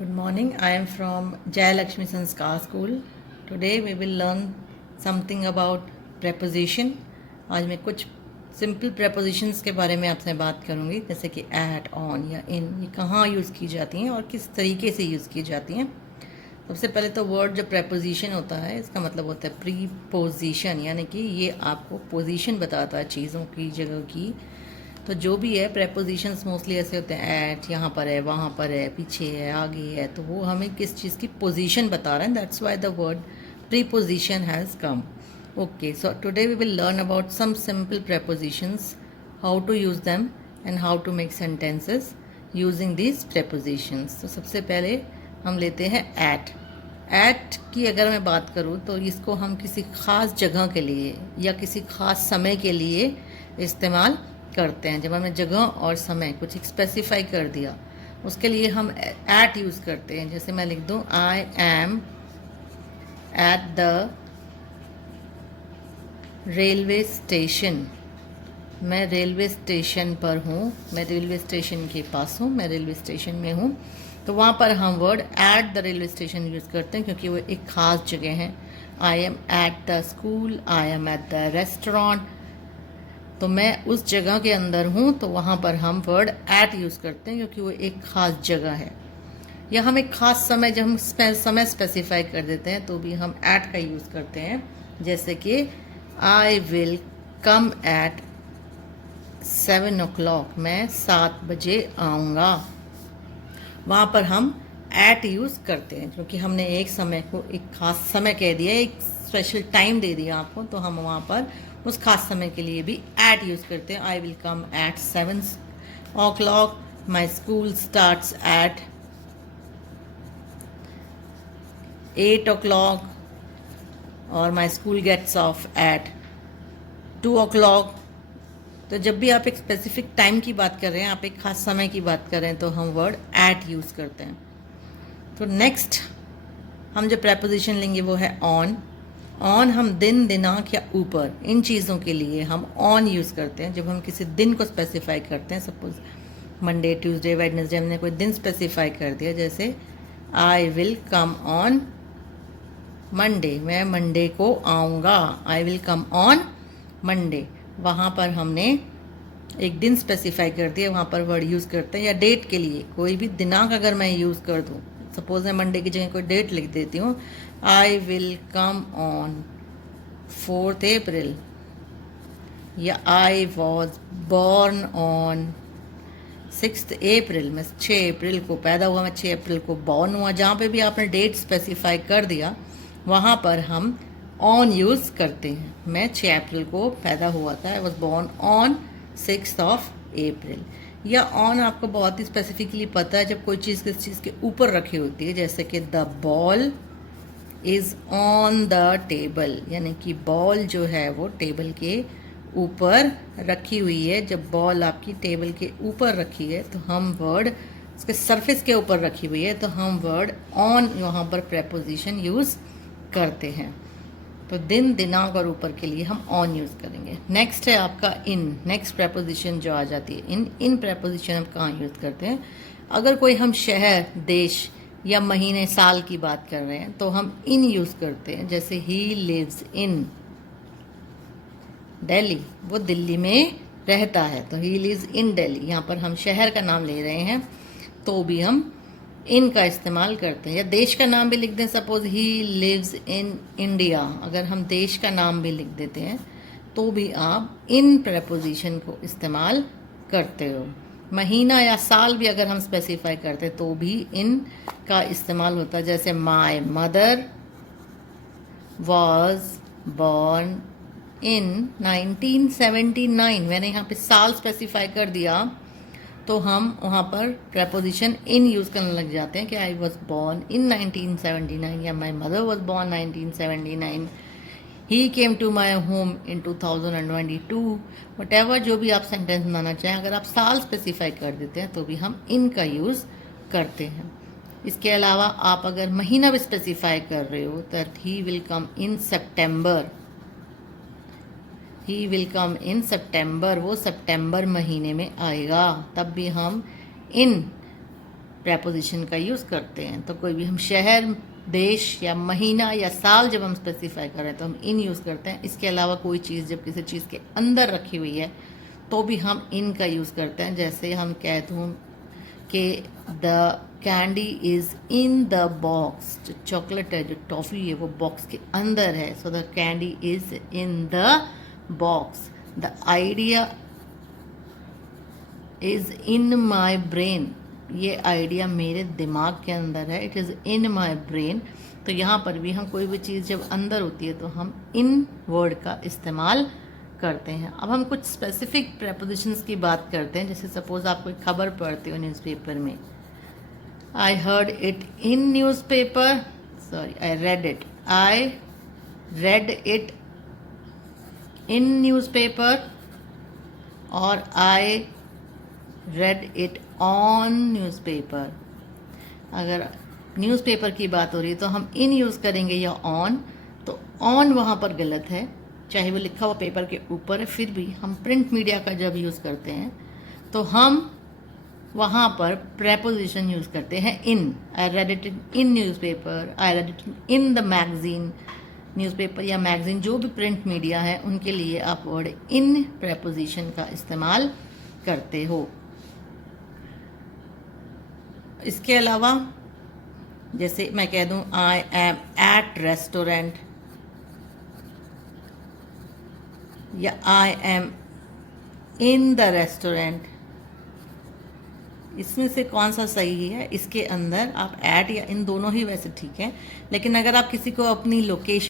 Good morning. I am from Jaya Lakshmi Sanskar School. Today we will learn something about preposition. आज मैं कुछ simple prepositions के बारे में आपसे बात करूँगी, जैसे कि at, on या in, ये कहाँ यूज़ की जाती हैं और किस तरीके से यूज़ की जाती हैं। सबसे पहले तो वर्ड जो preposition होता है, इसका मतलब होता है preposition, यानी कि ये आपको पोजीशन बताता है चीज़ों की, जगह की। तो जो भी है प्रेपोजिशंस मोस्टली ऐसे होते हैं, एट, यहाँ पर है, वहाँ पर है, पीछे है, आगे है, तो वो हमें किस चीज़ की पोजीशन बता रहे हैं। That's why the word preposition has come. Okay, so today we will learn about some simple prepositions, how to use them and how to make sentences using these prepositions. तो सबसे पहले हम लेते हैं एट। एट की अगर मैं बात करूँ तो इसको हम किसी ख़ास जगह के लिए या किसी ख़ास समय के लिए इस्तेमाल करते हैं। जब हमने जगह और समय कुछ स्पेसिफाई कर दिया, उसके लिए हम एट यूज़ करते हैं। जैसे मैं लिख दूँ, I am at the railway station. मैं रेलवे स्टेशन पर हूँ, मैं रेलवे स्टेशन के पास हूँ, मैं रेलवे स्टेशन में हूँ। तो वहाँ पर हम word at the railway station use करते हैं, क्योंकि वो एक ख़ास जगह है। I am at the school, I am at the restaurant, तो मैं उस जगह के अंदर हूँ, तो वहाँ पर हम वर्ड एट यूज़ करते हैं, क्योंकि वो एक ख़ास जगह है। या हम एक ख़ास समय, जब हम समय स्पेसिफाई कर देते हैं, तो भी हम एट का यूज़ करते हैं। जैसे कि आई विल कम एट 7 o'clock, मैं 7 बजे आऊँगा। वहाँ पर हम एट यूज़ करते हैं, क्योंकि हमने एक समय को एक ख़ास समय कह दिया, एक स्पेशल टाइम दे दिया आपको, तो हम वहाँ पर उस खास समय के लिए भी एट यूज़ करते हैं। I will come at 7 o'clock, my school starts at 8 o'clock, और my school gets off at 2 o'clock। तो जब भी आप एक स्पेसिफिक टाइम की बात कर रहे हैं, आप एक ख़ास समय की बात कर रहे हैं, तो हम वर्ड एट यूज़ करते हैं। तो नेक्स्ट हम जो प्रेपोजिशन लेंगे वो है ऑन। ऑन हम दिन, दिनांक या ऊपर, इन चीज़ों के लिए हम ऑन यूज़ करते हैं। जब हम किसी दिन को स्पेसिफाई करते हैं, सपोज मंडे, ट्यूसडे, वेडनेसडे, हमने कोई दिन स्पेसिफाई कर दिया, जैसे आई विल कम ऑन मंडे, मैं मंडे को आऊँगा। आई विल कम ऑन मंडे, वहाँ पर हमने एक दिन स्पेसिफाई कर दिया, वहाँ पर वर्ड यूज़ करते हैं। या डेट के लिए कोई भी दिनांक अगर मैं यूज़ कर दूँ, सपोज मैं मंडे की जगह कोई डेट लिख देती हूँ, आई will come on 4th April, या I was born on 6th April, मैं 6 अप्रैल को पैदा हुआ, मैं 6 अप्रैल को बॉर्न हुआ। जहाँ पे भी आपने डेट स्पेसिफाई कर दिया, वहाँ पर हम ऑन यूज़ करते हैं। मैं 6 अप्रैल को पैदा हुआ था, I was born on 6th April। या ऑन आपको बहुत ही स्पेसिफिकली पता है जब कोई चीज़ किस चीज़ के ऊपर रखी होती है, जैसे कि the ball is on the table, यानी कि बॉल जो है वो टेबल के ऊपर रखी हुई है। जब बॉल आपकी टेबल के ऊपर रखी है, तो हम वर्ड उसके सरफेस के ऊपर रखी हुई है, तो हम वर्ड ऑन यहाँ पर प्रेपोजिशन यूज़ करते हैं। तो दिन, दिनांक और ऊपर के लिए हम ऑन यूज़ करेंगे। नेक्स्ट है आपका इन। नेक्स्ट प्रेपोजिशन जो आ जाती है इन। इन प्रेपोजिशन हम कहाँ यूज़ करते हैं? अगर कोई हम शहर, देश या महीने, साल की बात कर रहे हैं, तो हम इन यूज़ करते हैं। जैसे ही लिव्स इन दिल्ली, वो दिल्ली में रहता है, तो ही लिव्स इन दिल्ली। यहाँ पर हम शहर का नाम ले रहे हैं, तो भी हम इन का इस्तेमाल करते हैं। या देश का नाम भी लिख दें, suppose he lives in India, अगर हम देश का नाम भी लिख देते हैं, तो भी आप इन प्रेपोजिशन को इस्तेमाल करते हो। महीना या साल भी अगर हम स्पेसिफाई करते हैं, तो भी इन का इस्तेमाल होता है। जैसे माई मदर वॉज बॉर्न इन 1979, मैंने यहाँ पे साल स्पेसिफाई कर दिया, तो हम वहाँ पर प्रेपोजिशन इन यूज़ करने लग जाते हैं कि आई वॉज बॉर्न इन 1979, या my mother was born 1979, he came to my home in 2022। What जो भी आप सेंटेंस बनाना चाहें, अगर आप साल स्पेसिफाई कर देते हैं, तो भी हम इन का यूज़ करते हैं। इसके अलावा आप अगर महीना भी स्पेसिफाई कर रहे हो, that he will come in September, he will come in सितंबर, वो सितंबर महीने में आएगा, तब भी हम इन प्रेपोजिशन का यूज़ करते हैं। तो कोई भी हम शहर, देश या महीना या साल जब हम स्पेसिफाई करें तो हम इन यूज़ करते हैं। इसके अलावा कोई चीज़ जब किसी चीज़ के अंदर रखी हुई है तो भी हम इन का यूज़ करते हैं। जैसे हम कह दूँ कि the candy is in the box, जो चॉकलेट है, जो टॉफ़ी है, वो बॉक्स के अंदर है। So the candy is in the box. The idea is in my brain, ये आइडिया मेरे दिमाग के अंदर है। It is in my brain. तो यहाँ पर भी हम कोई भी चीज़ जब अंदर होती है तो हम इन वर्ड का इस्तेमाल करते हैं। अब हम कुछ स्पेसिफिक प्रेपोजिशंस की बात करते हैं। जैसे सपोज आप कोई खबर पढ़ते हो न्यूज़पेपर में, I heard it in newspaper, sorry I read it, I read it in newspaper, और I read it on newspaper. अगर न्यूज़पेपर की बात हो रही है तो हम इन यूज़ करेंगे या ऑन। तो ऑन वहाँ पर गलत है, चाहे वो लिखा हुआ पेपर के ऊपर है, फिर भी हम प्रिंट मीडिया का जब यूज़ करते हैं तो हम वहाँ पर प्रेपोजिशन यूज़ करते हैं in. I read it in newspaper, I read it in the magazine. Newspaper या मैगज़ीन जो भी प्रिंट मीडिया है उनके लिए आप वर्ड इन प्रेपोजिशन का इस्तेमाल करते हो। इसके अलावा जैसे मैं कह दूँ आई एम एट रेस्टोरेंट या I am in the restaurant, इसमें से कौन सा सही है? इसके अंदर आप एट या इन दोनों ही वैसे ठीक है, लेकिन अगर आप किसी को अपनी लोकेशन